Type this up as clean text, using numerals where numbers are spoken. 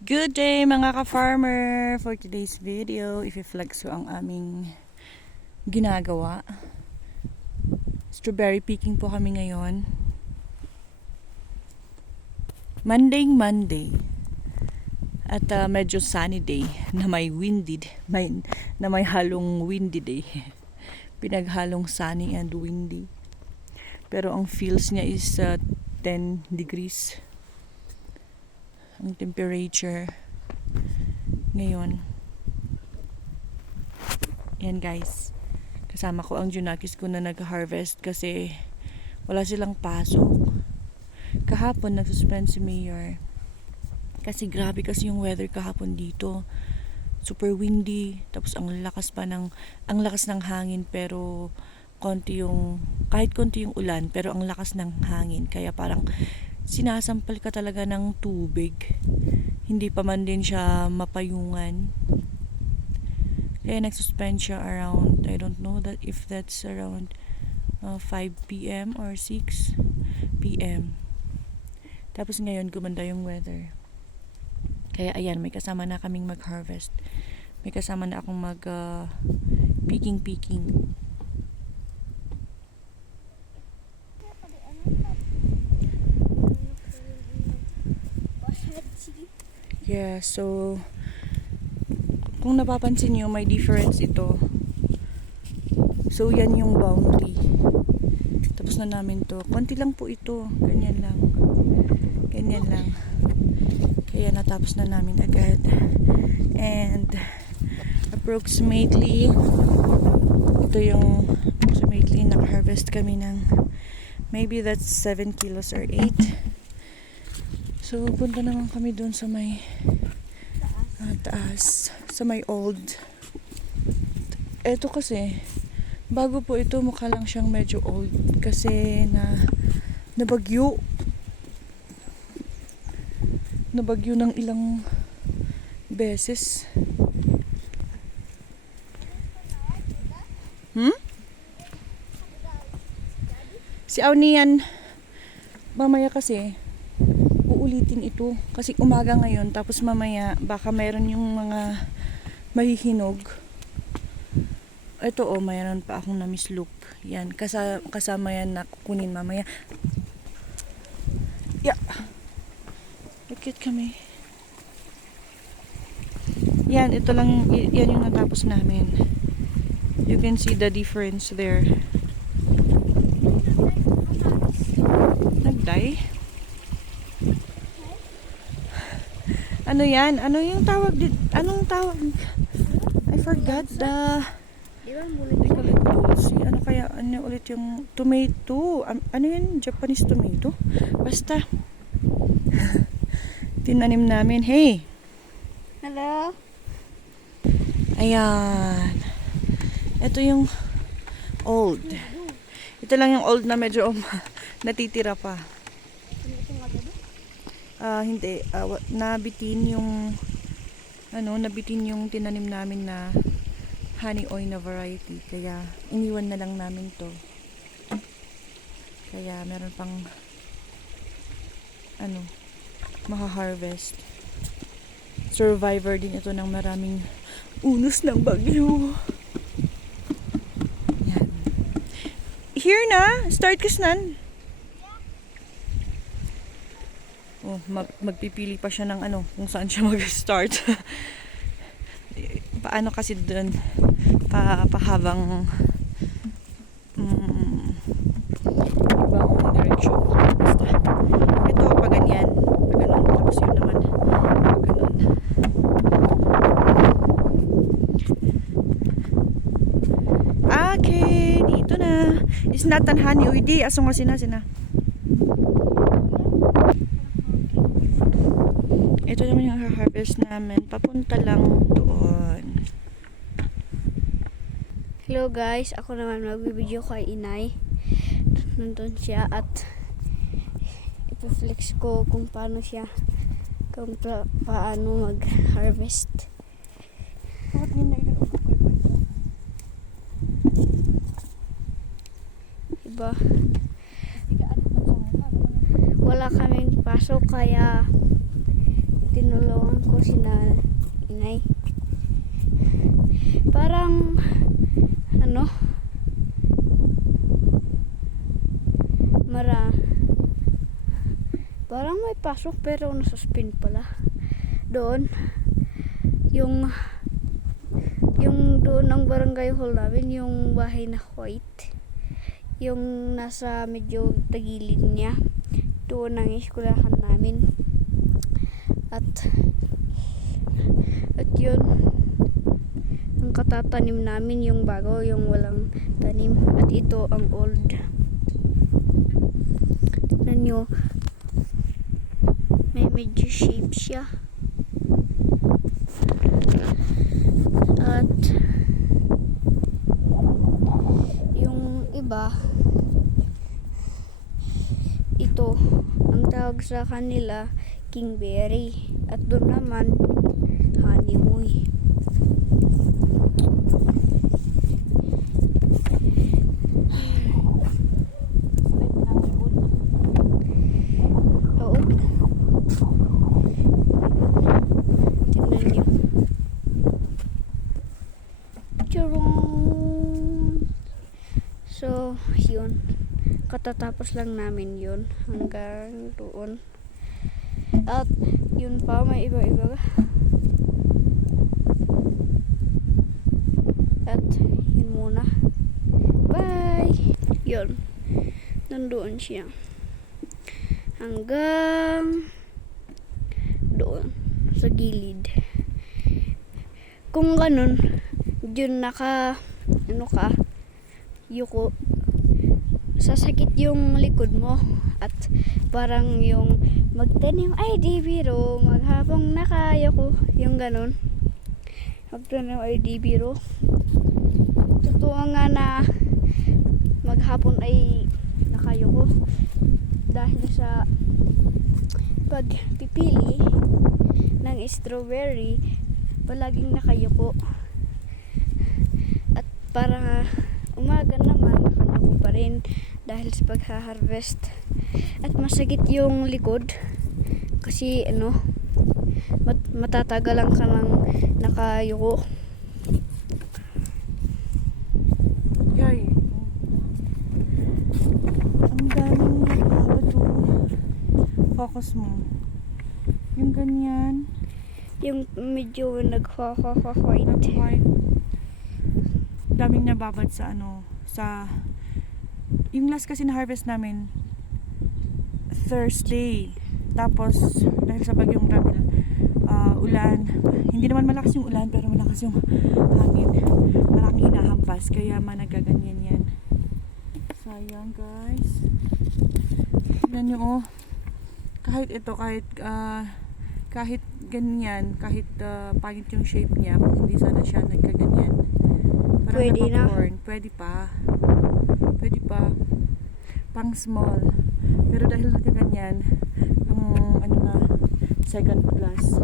Good day mga ka-farmer! For today's video, i-flex ko ang aming ginagawa. Strawberry picking po kami ngayon. Monday. At medyo sunny day na may halong windy day. Pinaghalong sunny and windy. Pero ang feels niya is 10 degrees. Ang temperature ngayon. Yan guys. Kasama ko ang Junakis ko na nag-harvest kasi wala silang pasok. Kahapon nagsuspend si Mayor. Kasi grabe kasi yung weather kahapon dito. Super windy. Tapos ang lakas ng hangin pero kahit konti yung ulan pero ang lakas ng hangin. Kaya parang sinasampal ka talaga ng tubig. Hindi pa man din siya mapayungan. Kaya nagsuspend siya around, I don't know if that's around 5 p.m. or 6 p.m. Tapos ngayon gumanda yung weather. Kaya ayan, may kasama na kaming mag-harvest. May kasama na akong picking. Yeah, so kung napapansin nyo, may difference ito. So yan yung boundary. Tapos na namin to. Konti lang po ito. Ganyan lang. Kaya natapos na namin agad. And approximately naka-harvest kami ng maybe that's 7 kilos or 8. So, punta naman kami doon sa may taas, sa may old. Eto kasi, bago po ito, mukha lang siyang medyo old kasi nabagyo. Nabagyo ng ilang beses. Si Aunian, mamaya kasi, uulitin ito kasi umaga ngayon tapos mamaya baka mayroon yung mga mahihinog. Ito mayroon pa akong na-mislook. Yan, kasama yan na kukunin mamaya. Yeah. Bakit kami? Yan, ito lang, yan yung natapos namin. You can see the difference there. Nagday? Ano yan? Ano yung tawag dito? Anong tawag? I forgot the... Ano kaya? Ano ulit yung tomato? Ano yan? Japanese tomato? Basta. Tinanim namin. Hey! Hello? Ayan. Ito yung old. Ito lang yung old na medyo natitira pa. Hindi, nabitin yung tinanim namin na honey oil na variety, kaya iniwan na lang namin to. Kaya meron pang maha-harvest. Survivor din ito ng maraming unos ng bagyo. Yan. Here na, start kasnan. Magpipili pa siya ng kung saan siya mag-start. Paano kasi doon pahabang ibang direction. Basta ito pa ganyan, pa ganun, tapos yun naman pa ganun. Okay, dito na. Is not an honey oidi asong sina. Ito naman yung harvest namin. Papunta lang doon. Hello guys, ako naman magbibideo kay inay. Nandun siya at ipiflex ko kung paano mag-harvest. Bakit nyo na Diba? Wala kaming pasok kaya tinulungan ko sina inay. Parang ano, parang may pasok pero nasuspend pala. Doon, yung doon ang barangay hall namin, yung bahay na white, yung nasa medyo tagilid niya, doon ang eskwelahan namin. At yun, ang katatanim namin yung bago, yung walang tanim, at ito ang old. Tignan nyo, may medyo shape siya. At yung iba, ito ang tawag sa kanila kingberry, at doon naman honeymoy. Oo. Tignan niyo. Charong. So, yun. Katatapos lang namin yun. Hanggang doon. At yun pa, may iba-iba. At yun muna. Bye! Yun. Nandoon siya. Hanggang doon. Sa gilid. Kung ganun, dyan yuko, sasakit yung likod mo, at parang yung magtanim ay di biro, maghapong nakayoko, yung ganun, magtanim ay di biro. Totoo nga na maghapon ay nakayoko dahil sa pagpipili ng strawberry, palaging nakayoko. At para umaga naman nakayoko pa rin dahil sa pagha-harvest. At masakit yung likod kasi matatagalan ka lang nakayoko. Yay. Ang daming bato. Focus mo. Yung ganyan. Yung medyo nag-white. White. Daming nababad sa yung last kasi na harvest namin Thursday. Tapos dahil sa bagyong Ramil, ulan. Hindi naman malakas yung ulan pero malakas yung hangin. Malaking hinahampas kaya nagaganyan yan. Sayang guys. Tignan nyo oh. Kahit ganyan, kahit pangit yung shape niya, kung hindi sana siya nagkaganyan. Parang Pwede na. popcorn. Pwede pa. Pang small. Pero dahil nagkaganyan, second class.